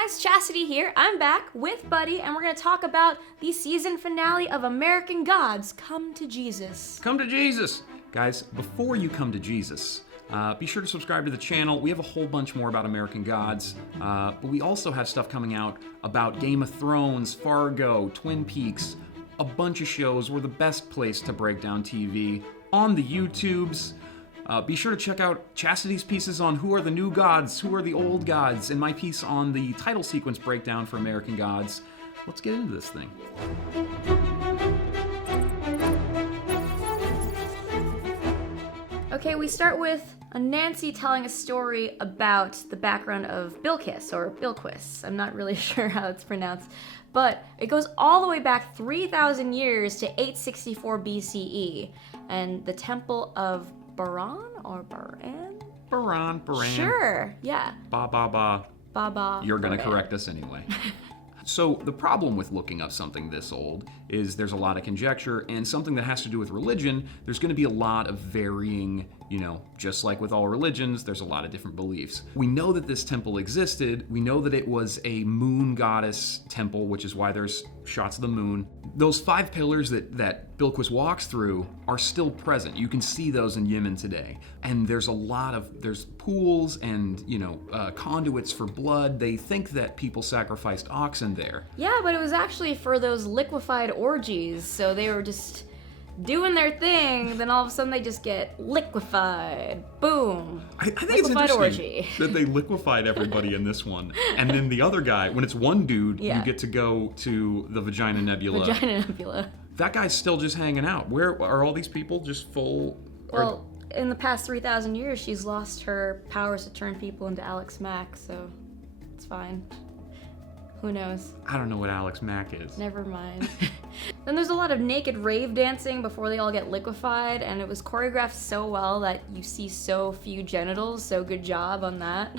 guys, Chastity here. I'm back with Buddy, and we're going to talk about the season finale of American Gods, Come to Jesus. Come to Jesus! Guys, before you come to Jesus, be sure to subscribe to the channel. We have a whole bunch more about American Gods, but we also have stuff coming out about Game of Thrones, Fargo, Twin Peaks, a bunch of shows. We're the best place to break down TV on the YouTubes. Be sure to check out Chastity's pieces on who are the new gods, who are the old gods, and my piece on the title sequence breakdown for American Gods. Let's get into this thing. Okay, we start with Nancy telling a story about the background of Bilquis, or Bilquis. I'm not really sure how it's pronounced, but it goes all the way back 3,000 years to 864 BCE, and the Temple of Baran or Baran? Baran. Sure, yeah. Ba. You're gonna Baran. correct us anyway. So the problem with looking up something this old is there's a lot of conjecture, and something that has to do with religion, there's going to be a lot of varying, just like with all religions, there's a lot of different beliefs. We know that this temple existed. We know that it was a moon goddess temple, which is why there's shots of the moon. Those 5 pillars that Bilquis walks through are still present. You can see those in Yemen today. And there's pools and, conduits for blood. They think that people sacrificed oxen there. Yeah, but it was actually for those liquefied orgies, so they were just doing their thing, then all of a sudden they just get liquefied. Boom. I think liquefied it's interesting orgy. that they liquefied everybody in this one. And then the other guy, when it's one dude, Yeah. you get to go to the Vagina Nebula. Vagina Nebula. That guy's still just hanging out. Where are all these people just full? Well, in the past 3,000 years, she's lost her powers to turn people into Alex Mack, so it's fine. Who knows? I don't know what Alex Mack is. Never mind. Then there's a lot of naked rave dancing before they all get liquefied, and it was choreographed so well that you see so few genitals, so good job on that.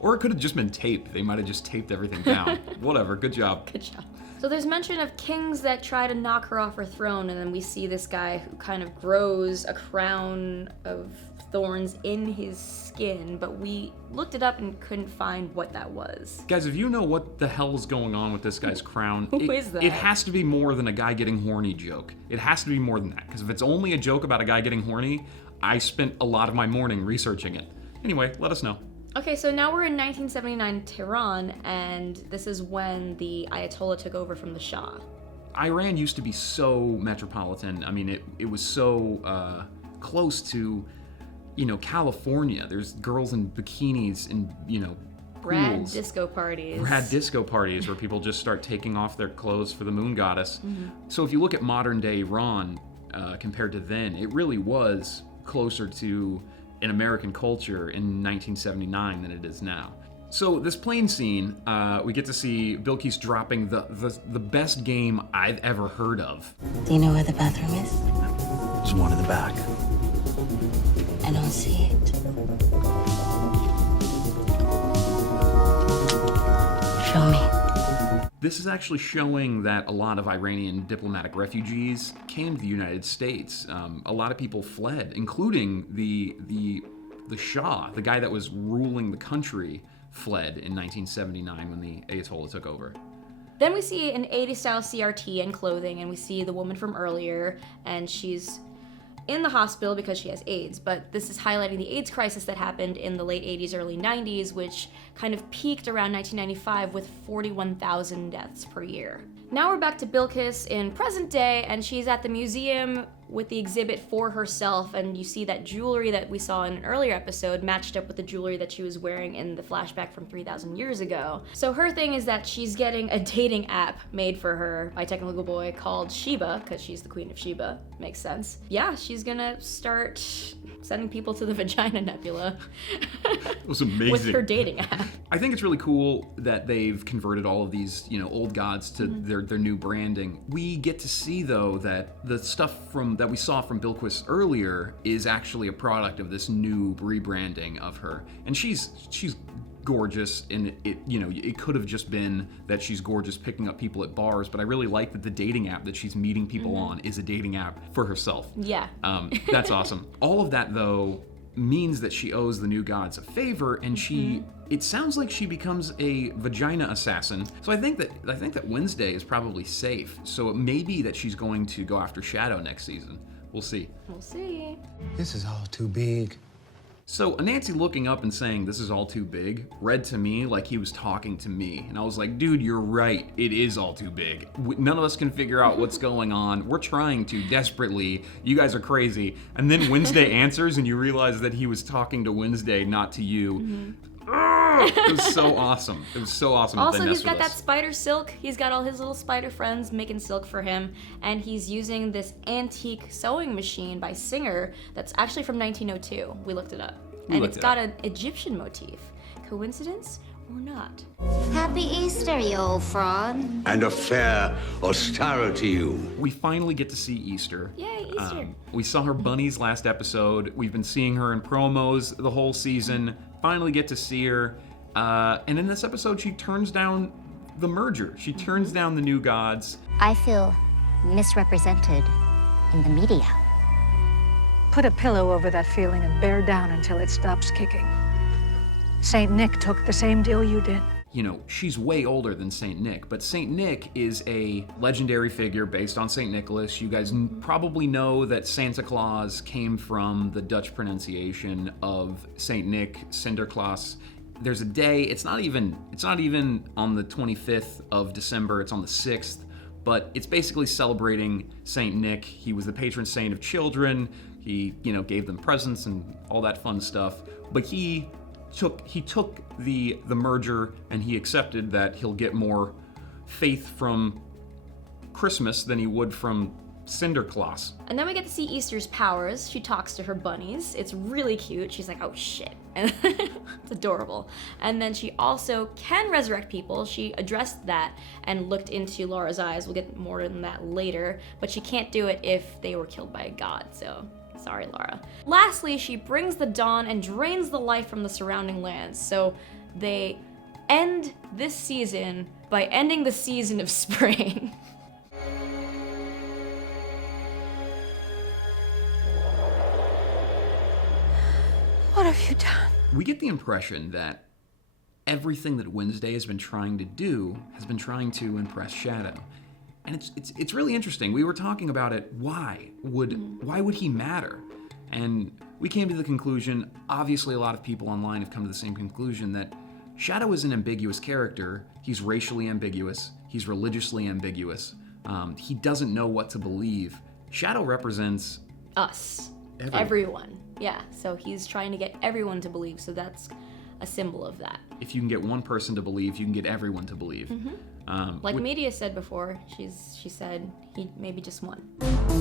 Or it could have just been tape. They might have just taped everything down. Whatever, good job. Good job. So there's mention of kings that try to knock her off her throne, and then we see this guy who kind of grows a crown of thorns in his skin, but we looked it up and couldn't find what that was. Guys, if you know what the hell is going on with this guy's crown, Who is that? It has to be more than a guy getting horny joke. It has to be more than that, because if it's only a joke about a guy getting horny, I spent a lot of my morning researching it. Anyway, let us know. Okay, so now we're in 1979 Tehran, and this is when the Ayatollah took over from the Shah. Iran used to be so metropolitan. I mean, it was so close to, California. There's girls in bikinis and, Rad pools. disco parties. Rad disco parties where people just start taking off their clothes for the moon goddess. Mm-hmm. So if you look at modern day Iran compared to then, it really was closer to an American culture in 1979 than it is now. So this plane scene, we get to see Bilquis dropping the best game I've ever heard of. Do you know where the bathroom is? There's one in the back. I don't see it. Show me. This is actually showing that a lot of Iranian diplomatic refugees came to the United States. A lot of people fled, including the Shah, the guy that was ruling the country, fled in 1979 when the Ayatollah took over. Then we see an 80s style CRT and clothing, and we see the woman from earlier, and she's in the hospital because she has AIDS, but this is highlighting the AIDS crisis that happened in the late 80s, early 90s, which kind of peaked around 1995 with 41,000 deaths per year. Now we're back to Bilquis in present day, and she's at the museum with the exhibit for herself, and you see that jewelry that we saw in an earlier episode matched up with the jewelry that she was wearing in the flashback from 3,000 years ago. So her thing is that she's getting a dating app made for her by Technical Boy called Sheba, because she's the Queen of Sheba. Makes sense. Yeah, she's gonna start sending people to the Vagina Nebula. It was amazing. With her dating app. I think it's really cool that they've converted all of these, old gods to their new branding. We get to see, though, that the stuff that we saw from Bilquis earlier is actually a product of this new rebranding of her. And she's gorgeous, and it could have just been that she's gorgeous picking up people at bars, but I really like that the dating app that she's meeting people on is a dating app for herself. Yeah. That's awesome. All of that, though, means that she owes the new gods a favor, and she it sounds like she becomes a vagina assassin. So I think that Wednesday is probably safe. So it may be that she's going to go after Shadow next season. We'll see. We'll see. This is all too big. So Anansi looking up and saying, "This is all too big," read to me like he was talking to me. And I was like, dude, you're right. It is all too big. None of us can figure out what's going on. We're trying to desperately. You guys are crazy. And then Wednesday answers and you realize that he was talking to Wednesday, not to you. It was so awesome. It was so awesome. Also, that they he's messed got with that us. spider silk. He's got all his little spider friends making silk for him. And he's using this antique sewing machine by Singer that's actually from 1902. We looked it up. And it's got an Egyptian motif. Coincidence or not? Happy Easter, you old fraud. And a fair austere to you. We finally get to see Easter. Yay, Easter. We saw her bunnies last episode. We've been seeing her in promos the whole season. Finally get to see her. And in this episode, she turns down the merger. She turns down the new gods. I feel misrepresented in the media. Put a pillow over that feeling and bear down until it stops kicking. St. Nick took the same deal you did. You know, she's way older than St. Nick, but St. Nick is a legendary figure based on St. Nicholas. You guys probably know that Santa Claus came from the Dutch pronunciation of St. Nick, Sinterklaas. There's a day, it's not even on the 25th of December, it's on the 6th, but it's basically celebrating St. Nick. He was the patron saint of children. He, gave them presents and all that fun stuff. But he took the merger and he accepted that he'll get more faith from Christmas than he would from Sinterklaas. And then we get to see Easter's powers. She talks to her bunnies. It's really cute. She's like, oh shit. And it's adorable. And then she also can resurrect people. She addressed that and looked into Laura's eyes. We'll get more on that later. But she can't do it if they were killed by a god, so sorry, Laura. Lastly, she brings the dawn and drains the life from the surrounding lands. So they end this season by ending the season of spring. What have you done? We get the impression that everything that Wednesday has been trying to do has been trying to impress Shadow. And it's really interesting. We were talking about it. Why would he matter? And we came to the conclusion, obviously a lot of people online have come to the same conclusion, that Shadow is an ambiguous character. He's racially ambiguous. He's religiously ambiguous. He doesn't know what to believe. Shadow represents Us. Everyone. Yeah, so he's trying to get everyone to believe, so that's a symbol of that. If you can get one person to believe, you can get everyone to believe. Like Media said before, she said he maybe just one.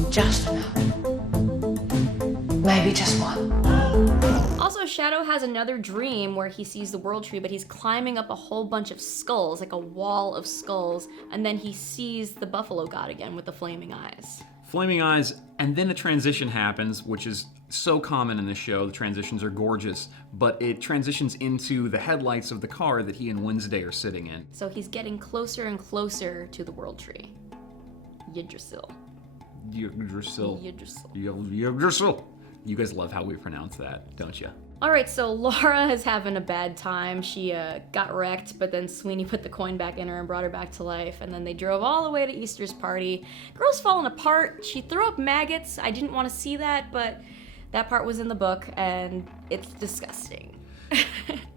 Just enough. Maybe just one. Also, Shadow has another dream where he sees the world tree, but he's climbing up a whole bunch of skulls, like a wall of skulls, and then he sees the buffalo god again with the flaming eyes. Flaming eyes, and then a transition happens, which is so common in this show. The transitions are gorgeous, but it transitions into the headlights of the car that he and Wednesday are sitting in. So he's getting closer and closer to the world tree. Yggdrasil. Yggdrasil. Yggdrasil. Yggdrasil. You guys love how we pronounce that, don't you? Alright, so Laura is having a bad time. She got wrecked, but then Sweeney put the coin back in her and brought her back to life, and then they drove all the way to Easter's party. Girl's falling apart. She threw up maggots. I didn't want to see that, but that part was in the book, and it's disgusting.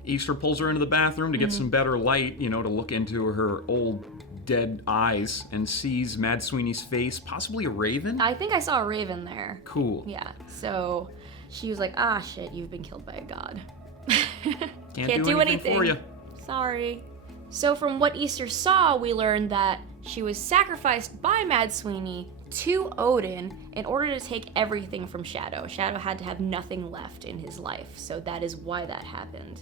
Easter pulls her into the bathroom to get some better light, to look into her old dead eyes, and sees Mad Sweeney's face, possibly a raven? I think I saw a raven there. Cool. Yeah, so she was like, ah, shit, you've been killed by a god. Can't do anything for you. Sorry. So from what Easter saw, we learned that she was sacrificed by Mad Sweeney to Odin in order to take everything from Shadow. Shadow had to have nothing left in his life, so that is why that happened.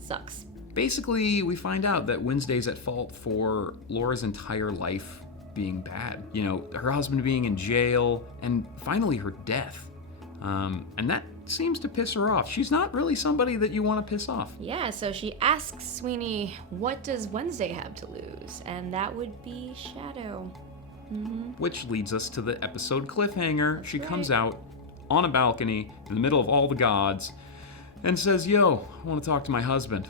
Sucks. Basically, we find out that Wednesday's at fault for Laura's entire life being bad. Her husband being in jail, and finally her death. And that seems to piss her off. She's not really somebody that you want to piss off. Yeah, so she asks Sweeney, what does Wednesday have to lose? And that would be Shadow. Which leads us to the episode cliffhanger. She right. comes out on a balcony in the middle of all the gods and says, yo, I want to talk to my husband.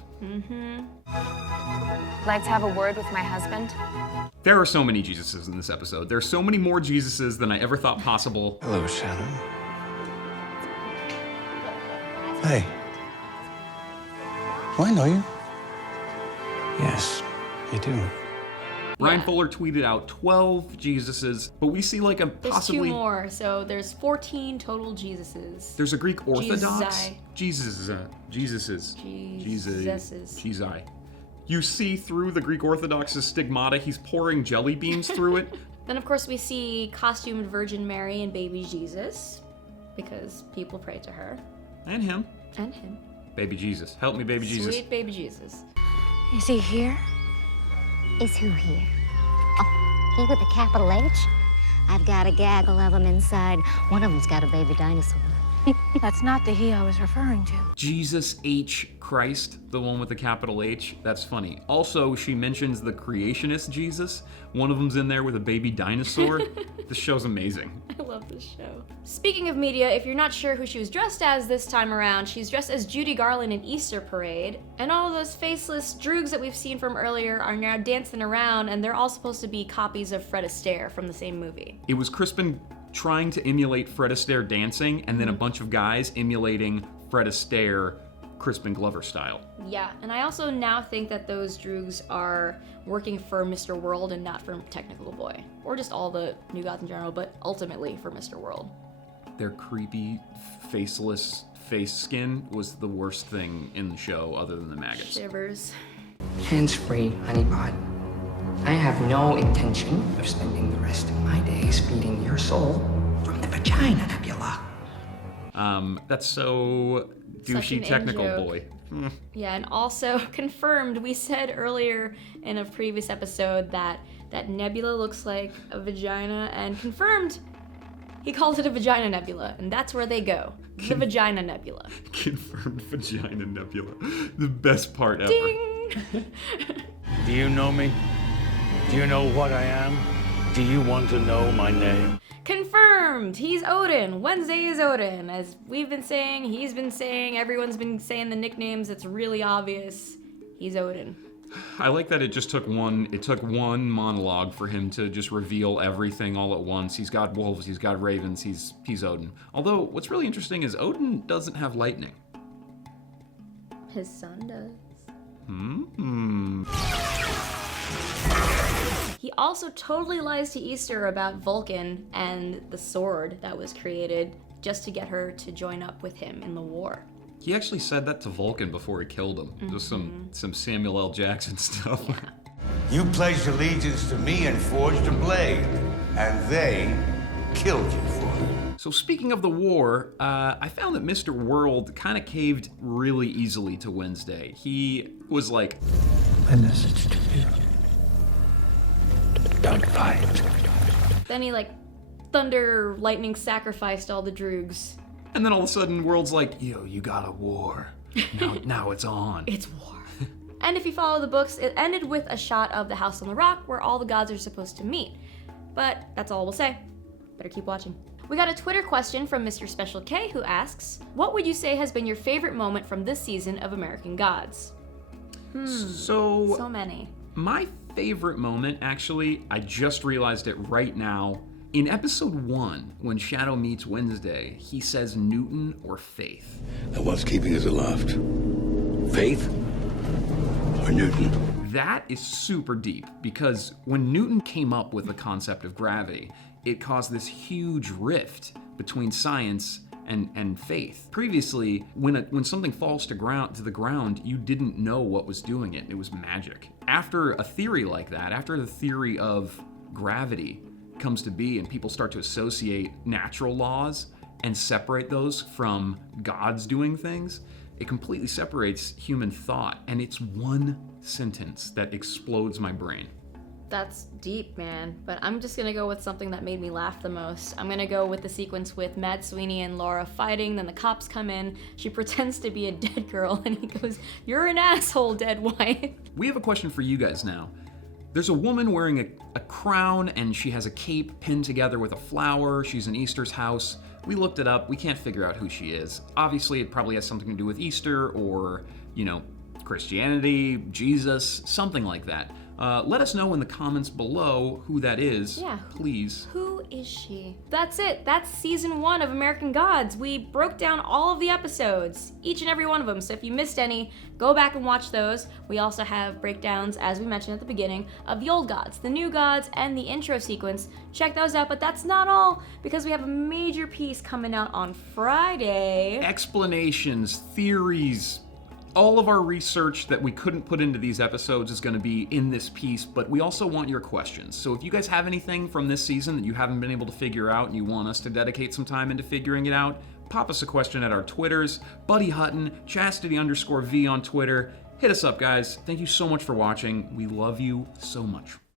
Like to have a word with my husband? There are so many Jesuses in this episode. There are so many more Jesuses than I ever thought possible. Hello, Shadow. Hey. Oh, I know you. Yes, you do. Ryan Fuller tweeted out 12 Jesuses, but we see like a There's possibly... 2 more, so there's 14 total Jesuses. There's a Greek Orthodox. Jesusi. Jesuses. Jesuses. Jesus. You see through the Greek Orthodox's stigmata, he's pouring jelly beans through it. Then, of course, we see costumed Virgin Mary and baby Jesus, because people pray to her. And him. And him. Baby Jesus. Help me, baby Jesus. Sweet baby Jesus. Is he here? Is who here? Oh, he with a capital H? I've got a gaggle of them inside. One of them's got a baby dinosaur. That's not the he I was referring to. Jesus H. Christ, the one with the capital H. That's funny. Also, she mentions the creationist Jesus. One of them's in there with a baby dinosaur. This show's amazing. I love this show. Speaking of media, if you're not sure who she was dressed as this time around, she's dressed as Judy Garland in Easter Parade. And all of those faceless droogs that we've seen from earlier are now dancing around, and they're all supposed to be copies of Fred Astaire from the same movie. It was Crispin trying to emulate Fred Astaire dancing, and then a bunch of guys emulating Fred Astaire Crispin Glover style. Yeah, and I also now think that those droogs are working for Mr. World and not for Technical Boy. Or just all the New Gods in general, but ultimately for Mr. World. Their creepy, faceless face skin was the worst thing in the show other than the maggots. Shivers. Hands-free, honeypot. I have no intention of spending the rest of my days feeding your soul from the vagina nebula. That's so douchey an technical in-joke. boy. Yeah, and also confirmed, we said earlier in a previous episode that nebula looks like a vagina, and confirmed he calls it a vagina nebula, and that's where they go. The vagina nebula. Confirmed vagina nebula. The best part ever. Ding! Do you know me? Do you know what I am? Do you want to know my name? Confirmed! He's Odin. Wednesday is Odin. As we've been saying, he's been saying, everyone's been saying the nicknames. It's really obvious. He's Odin. I like that it took one monologue for him to just reveal everything all at once. He's got wolves, he's got ravens, he's Odin. Although, what's really interesting is Odin doesn't have lightning. His son does. He also totally lies to Easter about Vulcan and the sword that was created just to get her to join up with him in the war. He actually said that to Vulcan before he killed him. Just some Samuel L. Jackson stuff. Yeah. You pledged allegiance to me and forged a blade, and they killed you for it. So speaking of the war, I found that Mr. World kind of caved really easily to Wednesday. He was like, My message to you. Don't fight. Then he thunder lightning sacrificed all the droogs. and then all of a sudden World's like, yo, you got a war. Now it's on. It's war. And if you follow the books, it ended with a shot of the house on the rock where all the gods are supposed to meet. But that's all we'll say. Better keep watching. We got a Twitter question from Mr. Special K who asks, what would you say has been your favorite moment from this season of American Gods? So many. My favorite moment, actually, I just realized it right now. In episode 1, when Shadow meets Wednesday, he says Newton or Faith. And what's keeping us aloft? Faith or Newton? That is super deep, because when Newton came up with the concept of gravity, it caused this huge rift between science and faith. Previously, when something falls to the ground, you didn't know what was doing it. It was magic. After a theory like that, after the theory of gravity comes to be and people start to associate natural laws and separate those from gods doing things, it completely separates human thought, and it's one sentence that explodes my brain. That's deep, man. But I'm just gonna go with something that made me laugh the most. I'm gonna go with the sequence with Mad Sweeney and Laura fighting, then the cops come in, she pretends to be a dead girl, and he goes, "You're an asshole, dead wife." We have a question for you guys now. There's a woman wearing a crown, and she has a cape pinned together with a flower. She's in Easter's house. We looked it up. We can't figure out who she is. Obviously, it probably has something to do with Easter or, Christianity, Jesus, something like that. Let us know in the comments below who that is. Yeah. Please. Who is she? That's it. That's season 1 of American Gods. We broke down all of the episodes, each and every one of them. So if you missed any, go back and watch those. We also have breakdowns, as we mentioned at the beginning, of the old gods, the new gods, and the intro sequence. Check those out, but that's not all, because we have a major piece coming out on Friday. Explanations, theories, all of our research that we couldn't put into these episodes is going to be in this piece, but we also want your questions. So if you guys have anything from this season that you haven't been able to figure out and you want us to dedicate some time into figuring it out, pop us a question at our Twitters, Buddy Hutton, Chastity_V on Twitter. Hit us up, guys. Thank you so much for watching. We love you so much.